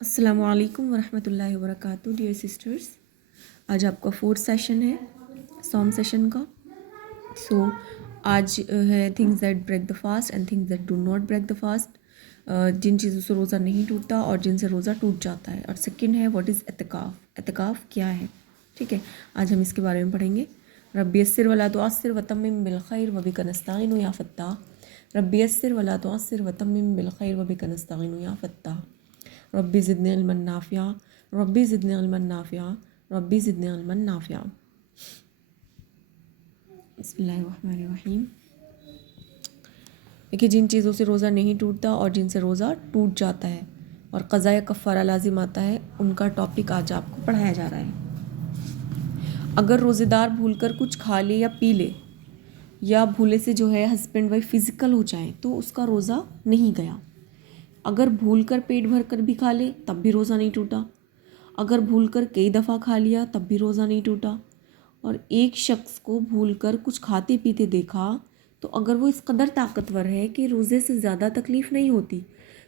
السلام علیکم ورحمۃ اللہ وبرکاتہ ڈیئر سسٹرز. آج آپ کا 4th سیشن ہے سوم سیشن کا. آج ہے things that break the fast and things that do not break the fast. جن چیزوں سے روزہ نہیں ٹوٹتا اور جن سے روزہ ٹوٹ جاتا ہے. اور سیکنڈ ہے واٹ از اعتکاف. اعتکاف کیا ہے؟ ٹھیک ہے، آج ہم اس کے بارے میں پڑھیں گے. رب یسر ولا تعسر وتمم بالخیر وبک نستعین یا فتاح. رب یسر ولا تعسر وتمم بالخیر وبک نستعین یا فتاح. ربی زدنی علما نافعا ربی زدنی علما نافعا ربی زدنی علما نافعا. بسم اللہ الرحمن الرحیم. دیکھیے، جن چیزوں سے روزہ نہیں ٹوٹتا اور جن سے روزہ ٹوٹ جاتا ہے اور قضاء کفارہ لازم آتا ہے، ان کا ٹاپک آج آپ کو پڑھایا جا رہا ہے. اگر روزے دار بھول کر کچھ کھا لے یا پی لے یا بھولے سے جو ہے ہسبینڈ وائف فزیکل ہو جائیں تو اس کا روزہ نہیں گیا. اگر بھول کر پیٹ بھر کر بھی کھا لے تب بھی روزہ نہیں ٹوٹا. اگر بھول کر کئی دفعہ کھا لیا تب بھی روزہ نہیں ٹوٹا. اور ایک شخص کو بھول کر کچھ کھاتے پیتے دیکھا تو اگر وہ اس قدر طاقتور ہے کہ روزے سے زیادہ تکلیف نہیں ہوتی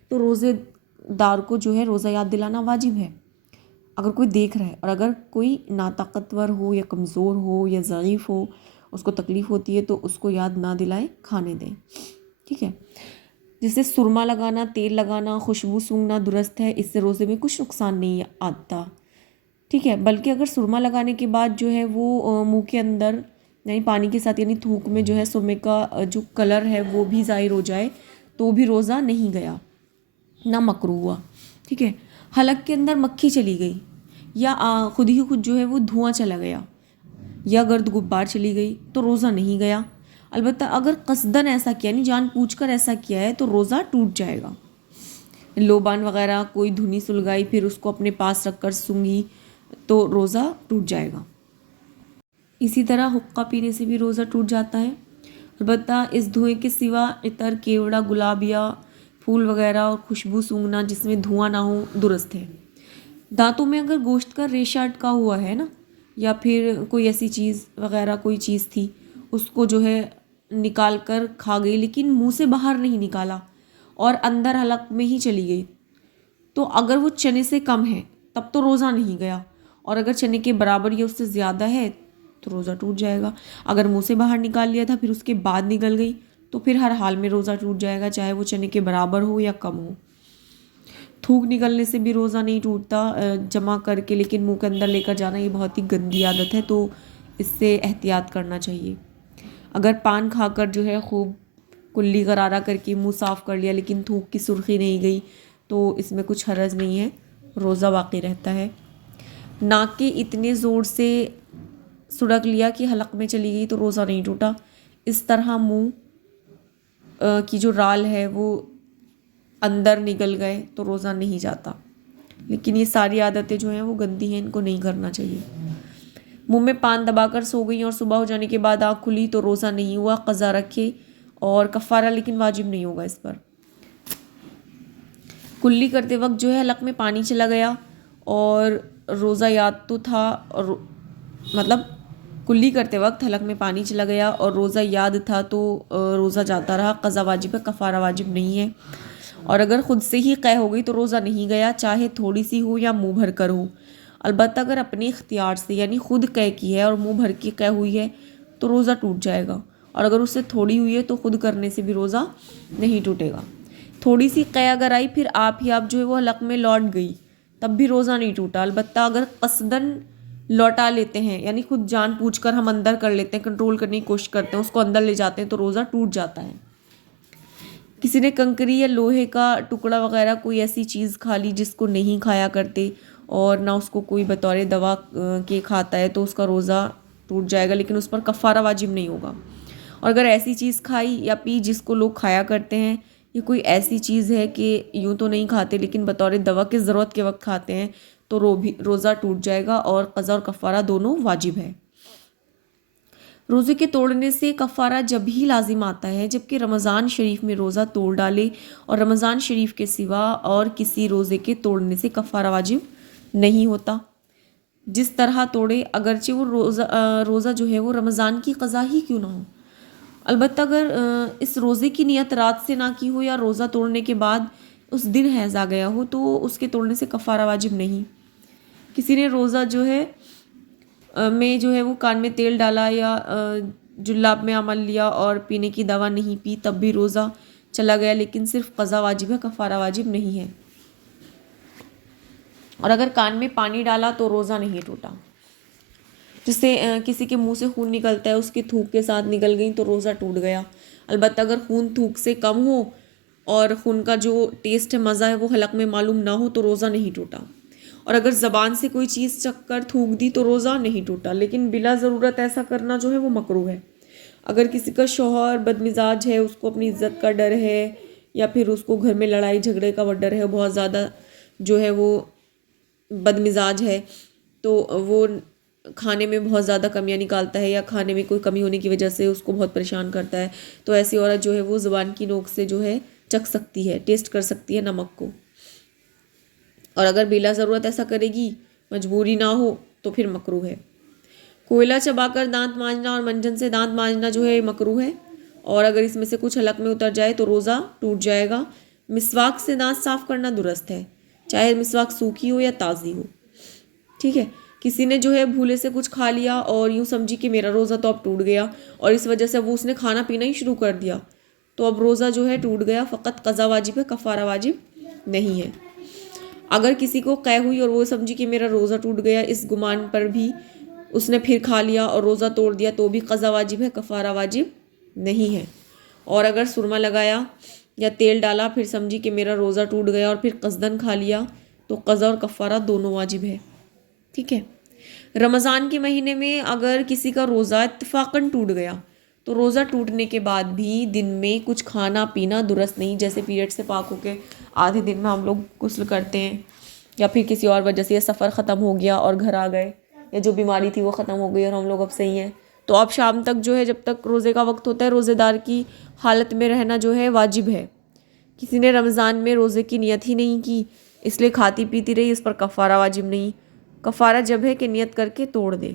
تو روزے دار کو جو ہے روزہ یاد دلانا واجب ہے اگر کوئی دیکھ رہا ہے. اور اگر کوئی ناطاقتور ہو یا کمزور ہو یا ضعیف ہو، اس کو تکلیف ہوتی ہے تو اس کو یاد نہ دلائیں، کھانے دیں. ٹھیک ہے. جسے سرما لگانا، تیل لگانا، خوشبو سونگھنا درست ہے، اس سے روزے میں کچھ نقصان نہیں آتا. ٹھیک ہے. بلکہ اگر سرما لگانے کے بعد جو ہے وہ منہ کے اندر یعنی پانی کے ساتھ یعنی تھوک میں جو ہے سرمے کا جو کلر ہے وہ بھی ظاہر ہو جائے تو بھی روزہ نہیں گیا، نہ مکروہ ہوا. ٹھیک ہے. حلق کے اندر مکھی چلی گئی یا خود ہی خود جو ہے وہ دھواں چلا گیا یا گرد غبار چلی گئی تو روزہ نہیں گیا. البتہ اگر قصدن ایسا کیا یعنی جان پوچھ کر ایسا کیا ہے تو روزہ ٹوٹ جائے گا. لوبان وغیرہ کوئی دھنی سلگائی پھر اس کو اپنے پاس رکھ کر سونگھی تو روزہ ٹوٹ جائے گا. اسی طرح حقہ پینے سے بھی روزہ ٹوٹ جاتا ہے. البتہ اس دھوئیں کے سوا عطر، کیوڑا، گلاب یا پھول وغیرہ اور خوشبو سونگھنا جس میں دھواں نہ ہو درست ہے. دانتوں میں اگر گوشت کا ریشہ اٹکا ہوا ہے نا یا پھر کوئی ایسی چیز وغیرہ کوئی چیز تھی اس کو جو ہے نکال کر کھا گئی لیکن منہ سے باہر نہیں نکالا اور اندر حلق میں ہی چلی گئی تو اگر وہ چنے سے کم ہے تب تو روزہ نہیں گیا. اور اگر چنے کے برابر یا اس سے زیادہ ہے تو روزہ ٹوٹ جائے گا. اگر منہ سے باہر نکال لیا تھا پھر اس کے بعد نکل گئی تو پھر ہر حال میں روزہ ٹوٹ جائے گا، چاہے وہ چنے کے برابر ہو یا کم ہو. تھوک نکلنے سے بھی روزہ نہیں ٹوٹتا جمع کر کے، لیکن منہ کے اندر لے کر جانا یہ بہت ہی گندی عادت ہے تو اس سے احتیاط کرنا چاہیے. اگر پان کھا کر جو ہے خوب کلی غرارہ کر کے منہ صاف کر لیا لیکن تھوک کی سرخی نہیں گئی تو اس میں کچھ حرج نہیں ہے، روزہ باقی رہتا ہے. ناک کے اتنے زور سے سڑک لیا کہ حلق میں چلی گئی تو روزہ نہیں ٹوٹا. اس طرح منہ کی جو رال ہے وہ اندر نگل گئے تو روزہ نہیں جاتا. لیکن یہ ساری عادتیں جو ہیں وہ گندی ہیں، ان کو نہیں کرنا چاہیے. منہ میں پان دبا کر سو گئی اور صبح ہو جانے کے بعد آنکھ کھلی تو روزہ نہیں ہوا، قضا رکھے اور کفارہ لیکن واجب نہیں ہوگا اس پر. کلی کرتے وقت جو ہے حلق میں پانی چلا گیا اور روزہ یاد تو تھا، اور مطلب کلی کرتے وقت حلق میں پانی چلا گیا اور روزہ یاد تھا تو روزہ جاتا رہا، قضا واجب ہے، کفارہ واجب نہیں ہے. اور اگر خود سے ہی قے ہو گئی تو روزہ نہیں گیا، چاہے تھوڑی سی ہو یا منہ بھر کر ہو. البتہ اگر اپنے اختیار سے یعنی خود قے کی ہے اور منہ بھر کی قے ہوئی ہے تو روزہ ٹوٹ جائے گا. اور اگر اس سے تھوڑی ہوئی ہے تو خود کرنے سے بھی روزہ نہیں ٹوٹے گا. تھوڑی سی قے اگر آئی پھر آپ جو ہے وہ حلق میں لوٹ گئی تب بھی روزہ نہیں ٹوٹا. البتہ اگر قصدن لوٹا لیتے ہیں یعنی خود جان پوچھ کر ہم اندر کر لیتے ہیں، کنٹرول کرنے کی کوشش کرتے ہیں، اس کو اندر لے جاتے ہیں تو روزہ ٹوٹ جاتا ہے. کسی نے کنکری یا لوہے کا ٹکڑا وغیرہ کوئی ایسی چیز کھا لی جس کو نہیں کھایا کرتے اور نہ اس کو کوئی بطور دوا کے کھاتا ہے تو اس کا روزہ ٹوٹ جائے گا لیکن اس پر کفارہ واجب نہیں ہوگا. اور اگر ایسی چیز کھائی یا پی جس کو لوگ کھایا کرتے ہیں، یہ کوئی ایسی چیز ہے کہ یوں تو نہیں کھاتے لیکن بطور دوا کی ضرورت کے وقت کھاتے ہیں تو روزہ ٹوٹ جائے گا اور قضا اور کفارہ دونوں واجب ہے. روزے کے توڑنے سے کفارہ جب ہی لازم آتا ہے جبکہ رمضان شریف میں روزہ توڑ ڈالے، اور رمضان شریف کے سوا اور کسی روزے کے توڑنے سے کفارہ واجب نہیں ہوتا. جس طرح توڑے اگرچہ وہ روزہ جو ہے وہ رمضان کی قضا ہی کیوں نہ ہو. البتہ اگر اس روزے کی نیت رات سے نہ کی ہو یا روزہ توڑنے کے بعد اس دن حیض آ گیا ہو تو اس کے توڑنے سے کفارہ واجب نہیں۔ کسی نے روزہ جو ہے میں جو ہے وہ کان میں تیل ڈالا یا جلاب میں عمل لیا اور پینے کی دوا نہیں پی تب بھی روزہ چلا گیا، لیکن صرف قضا واجب ہے، کفارہ واجب نہیں ہے۔ اور اگر کان میں پانی ڈالا تو روزہ نہیں ٹوٹا۔ جس سے کسی کے منہ سے خون نکلتا ہے، اس کی تھوک کے ساتھ نکل گئی تو روزہ ٹوٹ گیا۔ البتہ اگر خون تھوک سے کم ہو اور خون کا جو ٹیسٹ ہے، مزہ ہے، وہ حلق میں معلوم نہ ہو تو روزہ نہیں ٹوٹا۔ اور اگر زبان سے کوئی چیز چکھ کر تھوک دی تو روزہ نہیں ٹوٹا، لیکن بلا ضرورت ایسا کرنا جو ہے وہ مکروہ ہے۔ اگر کسی کا شوہر بدمزاج ہے، اس کو اپنی عزت کا ڈر ہے، یا پھر اس کو گھر میں لڑائی جھگڑے کا ڈر ہے، بہت زیادہ جو ہے وہ بدمزاج ہے، تو وہ کھانے میں بہت زیادہ کمیاں نکالتا ہے، یا کھانے میں کوئی کمی ہونے کی وجہ سے اس کو بہت پریشان کرتا ہے، تو ایسی عورت جو ہے وہ زبان کی نوک سے جو ہے چکھ سکتی ہے، ٹیسٹ کر سکتی ہے نمک کو۔ اور اگر بلا ضرورت ایسا کرے گی، مجبوری نہ ہو، تو پھر مکروہ ہے۔ کوئلہ چبا کر دانت مانجنا اور منجن سے دانت مانجنا جو ہے مکروہ ہے، اور اگر اس میں سے کچھ حلق میں اتر جائے تو روزہ ٹوٹ جائے گا۔ مسواک سے دانت صاف کرنا درست ہے، چاہے مسواک سوکھی ہو یا تازی ہو، ٹھیک ہے۔ کسی نے جو ہے بھولے سے کچھ کھا لیا اور یوں سمجھی کہ میرا روزہ تو اب ٹوٹ گیا، اور اس وجہ سے اس نے کھانا پینا ہی شروع کر دیا، تو اب روزہ جو ہے ٹوٹ گیا، فقط قضا واجب ہے، کفارہ واجب نہیں ہے۔ اگر کسی کو قے ہوئی اور وہ سمجھی کہ میرا روزہ ٹوٹ گیا، اس گمان پر بھی اس نے پھر کھا لیا اور روزہ توڑ دیا، تو بھی قضا واجب ہے، کفارہ واجب نہیں ہے۔ اور اگر سرما لگایا یا تیل ڈالا، پھر سمجھی کہ میرا روزہ ٹوٹ گیا اور پھر قصدن کھا لیا، تو قضا اور کفارہ دونوں واجب ہے، ٹھیک ہے۔ رمضان کے مہینے میں اگر کسی کا روزہ اتفاقاً ٹوٹ گیا تو روزہ ٹوٹنے کے بعد بھی دن میں کچھ کھانا پینا درست نہیں، جیسے پیریڈ سے پاک ہو کے آدھے دن میں ہم لوگ غسل کرتے ہیں، یا پھر کسی اور وجہ سے یہ سفر ختم ہو گیا اور گھر آ گئے، یا جو بیماری تھی وہ ختم ہو گئی اور ہم لوگ اب صحیح ہیں، تو اب شام تک جو ہے جب تک روزے کا وقت ہوتا ہے روزے دار کی حالت میں رہنا جو ہے واجب ہے۔ کسی نے رمضان میں روزے کی نیت ہی نہیں کی، اس لیے کھاتی پیتی رہی، اس پر کفارہ واجب نہیں۔ کفارہ جب ہے کہ نیت کر کے توڑ دے۔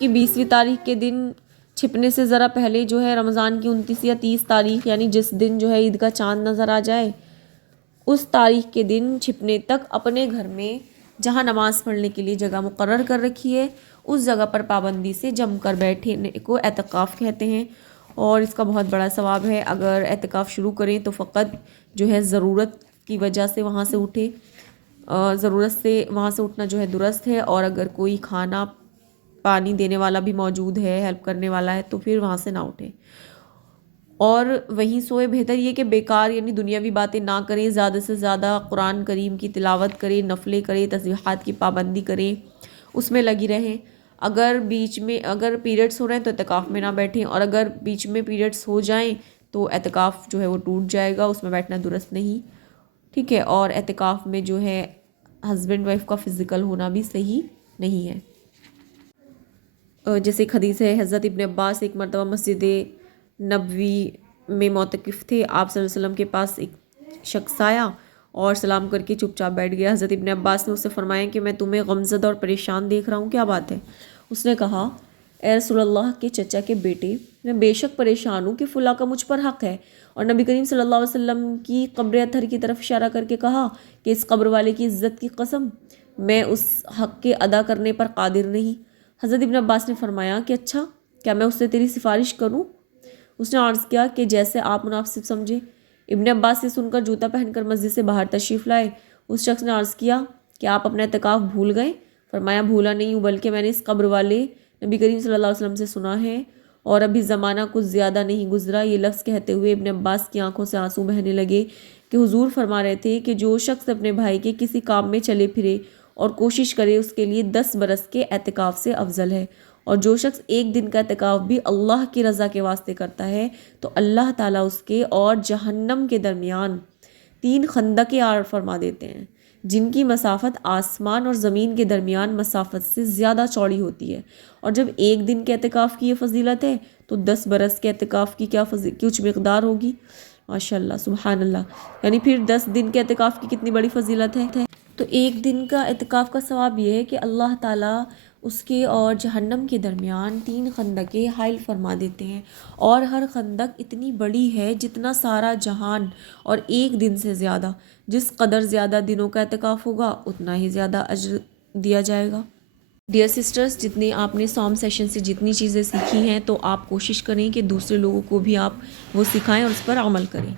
کہ 20ویں تاریخ کے دن چھپنے سے ذرا پہلے جو ہے رمضان کی 29 یا 30 تاریخ، یعنی جس دن جو ہے عید کا چاند نظر آ جائے، اس تاریخ کے دن چھپنے تک اپنے گھر میں جہاں نماز پڑھنے کے لیے جگہ مقرر کر رکھی ہے، اس جگہ پر پابندی سے جم کر بیٹھنے کو اعتکاف کہتے ہیں، اور اس کا بہت بڑا ثواب ہے۔ اگر اعتکاف شروع کریں تو فقط جو ہے ضرورت کی وجہ سے وہاں سے اٹھے، ضرورت سے وہاں سے اٹھنا جو ہے درست ہے، اور اگر کوئی کھانا پانی دینے والا بھی موجود ہے، ہیلپ کرنے والا ہے، تو پھر وہاں سے نہ اٹھے اور وہیں سوئے۔ بہتر یہ کہ بیکار یعنی دنیاوی باتیں نہ کریں، زیادہ سے زیادہ قرآن کریم کی تلاوت کریں، نفلیں کریں، تسبیحات کی پابندی کریں، اس میں لگی رہیں۔ اگر بیچ میں اگر پیریڈس ہو رہے ہیں تو اعتکاف میں نہ بیٹھیں، اور اگر بیچ میں پیریڈس ہو جائیں تو اعتکاف جو ہے وہ ٹوٹ جائے گا، اس میں بیٹھنا درست نہیں، ٹھیک ہے۔ اور اعتکاف میں جو ہے ہسبینڈ وائف کا فزیکل ہونا بھی صحیح نہیں ہے۔ جیسے ایک حدیث ہے، حضرت ابن عباس ایک مرتبہ مسجد نبوی میں معتکف تھے، آپ صلی اللہ علیہ وسلم کے پاس ایک شخص آیا اور سلام کر کے چپ چاپ بیٹھ گیا۔ حضرت ابن عباس نے اس سے فرمایا کہ میں تمہیں غمزدہ اور پریشان دیکھ رہا ہوں، کیا بات ہے؟ اس نے کہا، اے رسول اللہ کے چچا کے بیٹے، میں بے شک پریشان ہوں کہ فلاں کا مجھ پر حق ہے۔ اور نبی کریم صلی اللہ علیہ وسلم کی قبر اطہر کی طرف اشارہ کر کے کہا کہ اس قبر والے کی عزت کی قسم، میں اس حق کے ادا کرنے پر قادر نہیں۔ حضرت ابن عباس نے فرمایا کہ اچھا، کیا میں اس سے تیری سفارش کروں؟ اس نے عرض کیا کہ جیسے آپ مناسب سمجھے۔ ابن عباس سے سن کر جوتا پہن کر مسجد سے باہر تشریف لائے۔ اس شخص نے عرض کیا کہ آپ اپنا اعتکاف بھول گئے؟ فرمایا، بھولا نہیں ہوں، بلکہ میں نے اس قبر والے نبی کریم صلی اللہ علیہ وسلم سے سنا ہے، اور ابھی زمانہ کچھ زیادہ نہیں گزرا۔ یہ لفظ کہتے ہوئے ابن عباس کی آنکھوں سے آنسو بہنے لگے کہ حضور فرما رہے تھے کہ جو شخص اپنے بھائی کے کسی کام میں چلے پھرے اور کوشش کرے، اس کے لیے 10 برس کے اعتکاف سے افضل ہے، اور جو شخص ایک دن کا اعتکاف بھی اللہ کی رضا کے واسطے کرتا ہے تو اللہ تعالیٰ اس کے اور جہنم کے درمیان 3 خندقیں عار فرما دیتے ہیں، جن کی مسافت آسمان اور زمین کے درمیان مسافت سے زیادہ چوڑی ہوتی ہے۔ اور جب ایک دن کے اعتکاف کی یہ فضیلت ہے تو 10 برس کے اعتکاف کی کچھ مقدار ہوگی۔ ماشاءاللہ، سبحان اللہ، یعنی پھر 10 دن کے اعتکاف کی کتنی بڑی فضیلت ہے۔ تو ایک دن کا اعتکاف کا ثواب یہ ہے کہ اللہ تعالیٰ اس کے اور جہنم کے درمیان 3 خندقیں حائل فرما دیتے ہیں، اور ہر خندق اتنی بڑی ہے جتنا سارا جہان اور ایک دن سے زیادہ، جس قدر زیادہ دنوں کا اعتکاف ہوگا اتنا ہی زیادہ اجر دیا جائے گا۔ ڈیئر سسٹرز، جتنے آپ نے سوم سیشن سے جتنی چیزیں سیکھی ہیں تو آپ کوشش کریں کہ دوسرے لوگوں کو بھی آپ وہ سکھائیں اور اس پر عمل کریں۔